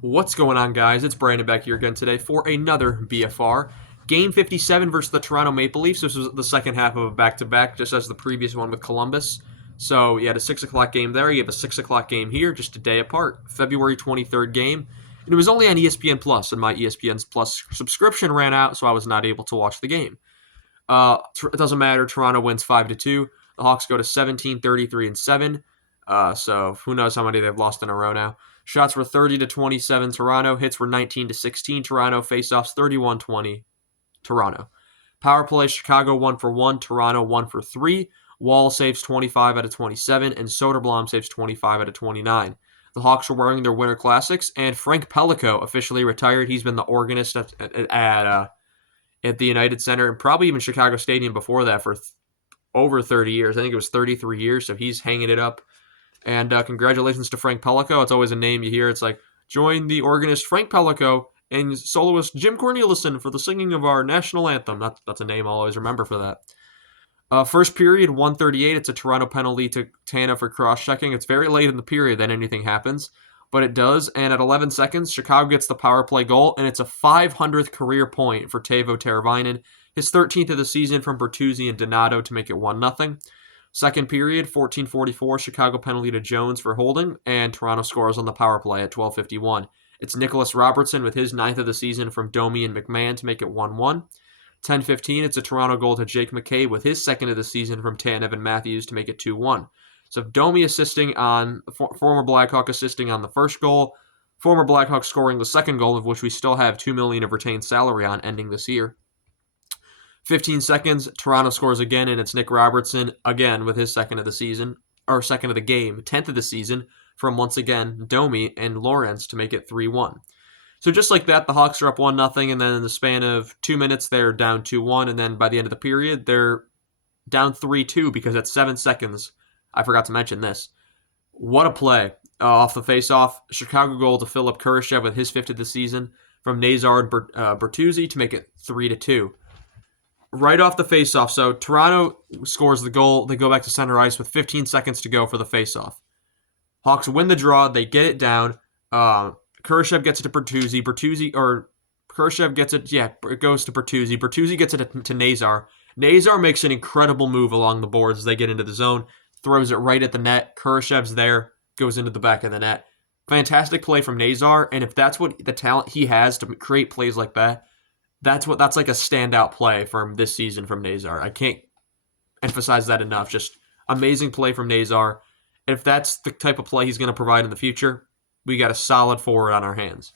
What's going on, guys? It's Brandon back here again today for another BFR. Game 57 versus the Toronto Maple Leafs. This was the second half of a back-to-back, just as the previous one with Columbus. So you had a 6 o'clock game there. You have a 6 o'clock game here, just a day apart. February 23rd game. And it was only on ESPN Plus, and my ESPN Plus subscription ran out, so I was not able to watch the game. It doesn't matter. Toronto wins 5-2. The Hawks go to 17, 33, and 7. So who knows how many they've lost in a row now. Shots were 30-27 Toronto. Hits were 19-16 Toronto. Faceoffs 31-20 Toronto. Power play, Chicago 1 for 1. Toronto 1 for 3. Wall saves 25 out of 27. And Soderblom saves 25 out of 29. The Hawks were wearing their Winter Classics. And Frank Pellico officially retired. He's been the organist at the United Center and probably even Chicago Stadium before that for over 30 years. I think it was 33 years, so he's hanging it up. And congratulations to Frank Pellico. It's always a name you hear. It's like, join the organist Frank Pellico and soloist Jim Cornelison for the singing of our national anthem. That's a name I'll always remember for that. First period, 1:38. It's a Toronto penalty to Tana for cross-checking. It's very late in the period that anything happens, but it does. And at 11 seconds, Chicago gets the power play goal, and it's a 500th career point for Teuvo Teravainen, his 13th of the season from Bertuzzi and Donato to make it 1-0. Second period, 14:44, Chicago penalty to Jones for holding, and Toronto scores on the power play at 12:51. It's Nicholas Robertson with his 9th of the season from Domi and McMahon to make it 1-1. 10:15, it's a Toronto goal to Jake McCabe with his 2nd of the season from Tanev and Matthews to make it 2-1. So Domi assisting on, former Blackhawk assisting on the first goal, former Blackhawk scoring the second goal, of which we still have $2 million of retained salary on ending this year. 15 seconds, Toronto scores again, and it's Nick Robertson, again, with his 2nd of the season, or 2nd of the game, 10th of the season, from, once again, Domi and Lawrence to make it 3-1. So just like that, the Hawks are up 1-0, and then in the span of 2 minutes, they're down 2-1, and then by the end of the period, they're down 3-2, because at 7 seconds, I forgot to mention this. What a play. Off the face-off, Chicago goal to Philip Kurashev with his 5th of the season, from Nazar and Bertuzzi to make it 3-2. Right off the faceoff, so Toronto scores the goal. They go back to center ice with 15 seconds to go for the faceoff. Hawks win the draw. They get it down. Kurashev gets it to Bertuzzi. Kurashev gets it. Yeah, it goes to Bertuzzi. Bertuzzi gets it to Nazar. Nazar makes an incredible move along the boards as they get into the zone. Throws it right at the net. Kurashev's there. Goes into the back of the net. Fantastic play from Nazar. And if that's what the talent he has to create plays like that, that's like a standout play from this season from Nazar. I can't emphasize that enough. Just amazing play from Nazar. And if that's the type of play he's going to provide in the future, we got a solid forward on our hands.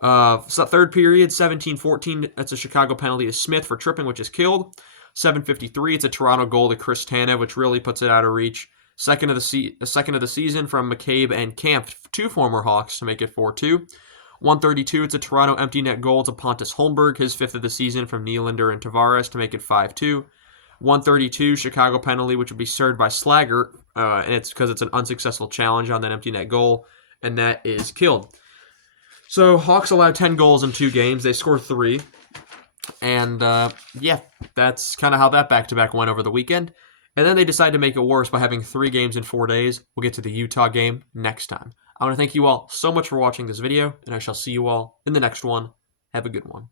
So third period, 17-14. That's a Chicago penalty to Smith for tripping, which is killed. 7:53. It's a Toronto goal to Chris Tanev, which really puts it out of reach. Second of the season from McCabe and Camp, 2 former Hawks, to make it 4-2. 1:32, it's a Toronto empty net goal to Pontus Holmberg, his 5th of the season from Nylander and Tavares to make it 5-2. 1:32, Chicago penalty, which would be served by Slager, and it's because it's an unsuccessful challenge on that empty net goal, and that is killed. So Hawks allowed 10 goals in 2 games. They scored 3. And, yeah, that's kind of how that back-to-back went over the weekend. And then they decided to make it worse by having 3 games in 4 days. We'll get to the Utah game next time. I want to thank you all so much for watching this video, and I shall see you all in the next one. Have a good one.